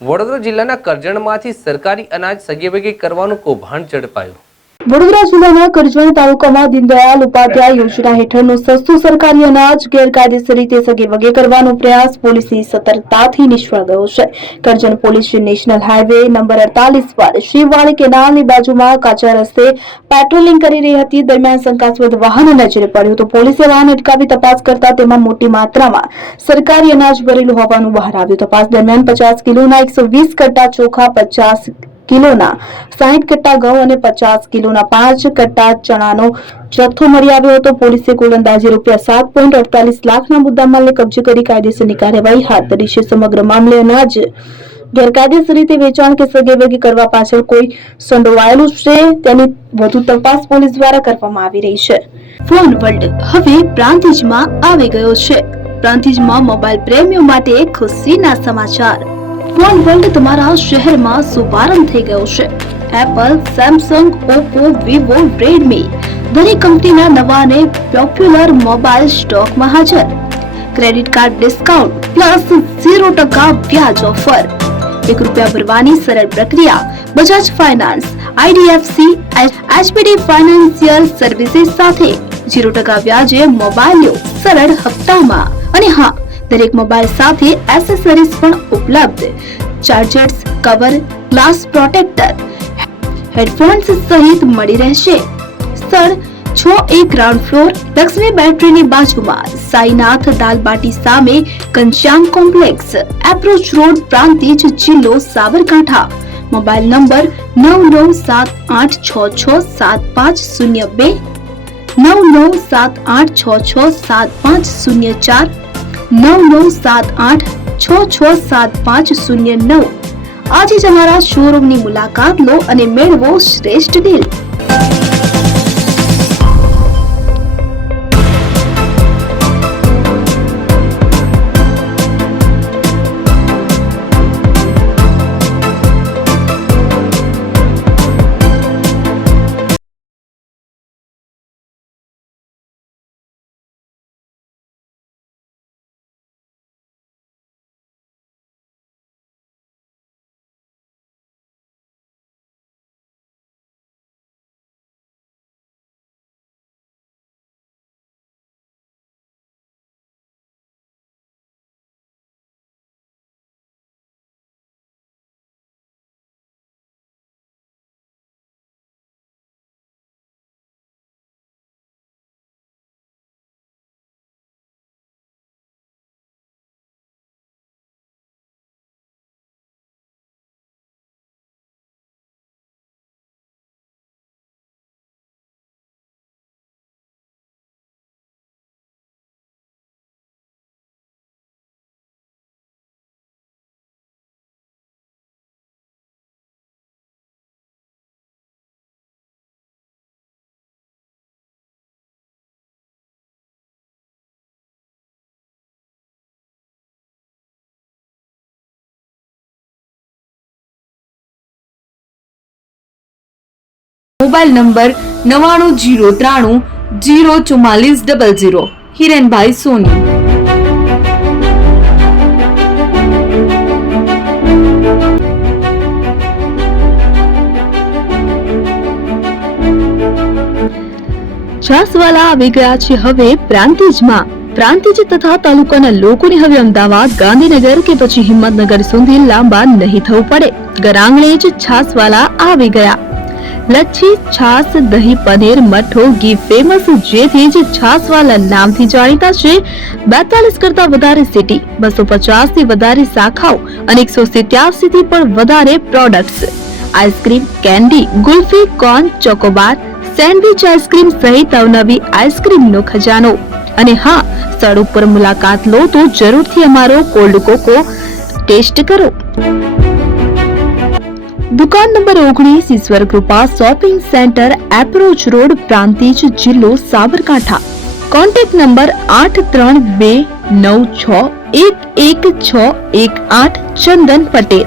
વડોદરા જિલ્લાના કરજણમાંથી સરકારી અનાજ સગેવગે કરવાનું કૌભાંડ ઝડપાયું। વડોદરા જિલ્લાના કરજણ તાલુકામાં દીનદયાળ ઉપાધ્યાય યોજના હેઠળનું સસ્તું સરકારી અનાજ ગેરકાયદેસર રીતે સગેવગે કરવાનો પ્રયાસ પોલીસની સતર્કતાથી નિષ્ફળ ગયો છે। Karjan police national highway number 48 પર શિવવાડી કેનાલની બાજુમાં કાચા રસ્તે પેટ્રોલિંગ કરી રહી હતી। દરમિયાન શંકાસ્પદ વાહન નજરે પડ્યું તો પોલીસે વાહન અટકાવી તપાસ કરતા તેમાં મોટી માત્રામાં સરકારી અનાજ ભરેલું હોવાનું બહાર આવ્યું। તપાસ દરમિયાન 50 કિલોના 120 કટ્ટા ચોખા, 50 કિલોના 60 કટ્ટા ઘઉં અને 50 કિલોના 5 કટ્ટા ચણાનો જથ્થો મળી આવ્યો હતો। પોલીસે કુલ અંદાજે ₹7.48 લાખના મુદ્દામાલને કબજે કરી કાયદેસરની કાર્યવાહી હાથ ધરી છે। સમગ્ર મામલે અનાજ ગેરકાયદેસર રીતે વેચાણ કે સગેવગે કરવા પાછળ કોઈ સંડોવાયેલું છે તેની વધુ તપાસ પોલીસ દ્વારા કરવામાં આવી રહી છે। ફોન વર્લ્ડ હવે પ્રાંતિજમાં આવી ગયો છે। પ્રાંતિજમાં મોબાઈલ પ્રેમીઓ માટે ખુશીના સમાચાર। ફોન વર્લ્ડ તમારા શહેરમાં શુભારંભ થઈ ગયો છે। Apple, Samsung, Oppo, Vivo, Redmi દરેક કંપનીના નવા અને પોપ્યુલર મોબાઈલ સ્ટોકમાં હાજર। ક્રેડિટ કાર્ડ ડિસ્કાઉન્ટ પ્લસ 0% વ્યાજ ઓફર, ₹1 ભરવાની સરળ પ્રક્રિયા। Bajaj finance, IDFC, HPD financial services સાથે 0% વ્યાજે મોબાઈલ લો સરળ હપ્તામાં। અને હા, દરેક મોબાઈલ સાથે એસેસરીઝ પણ ઉપલબ્ધ। Chargers, cover, glass protractor, headphones સહિત મળી રહેશે। સ્થળ 6A ગ્રાઉન્ડ ફ્લોર, લક્ષ્મી બેટરીની બાજુમાં, સાઈનાથ દાલબાટી સામે, Ghanshyam complex, approach road, Prantij, જિલ્લો સાબરકાંઠા। Mobile number 9978667502, 9978667504, 9978667509। આજે જ અમારા શોરૂમની મુલાકાત લો અને મેળવો શ્રેષ્ઠ ડીલ। મોબાઈલ નંબર 9903004400, હિરેનભાઈ સોની। છાસવાલા આવી ગયા છે હવે પ્રાંતિજમાં। પ્રાંતિજ તથા તાલુકાના લોકોને હવે અમદાવાદ, ગાંધીનગર કે પછી હિંમતનગર સુધી લાંબા નહીં થવું પડે। ઘર આંગણે જ છાસવાલા આવી ગયા। લચ્છી, છાસ, દહીં, પનીર, મઠો, ઘી ફેમસ, જેથી જ છાસવાલા નામથી જાણીતા છે। 42 કરતા વધારે સિટી, 250 થી વધારે શાખાઓ અને 187 થી પણ વધારે products. Ice cream, candy, kulfi, corn, Chocobar, sandwich ice cream સહિત અવનવી આઈસ્ક્રીમનો ખજાનો। અને હા, સ્થળ ઉપર મુલાકાત લો તો જરૂરથી અમારો કોલ્ડ કોકો ટેસ્ટ કરો। દુકાન number 19, Ishwar Krupa shopping centre, approach road, Prantij, જિલ્લો સાબરકાંઠા। Contact number 8329611618, Chandan Patel.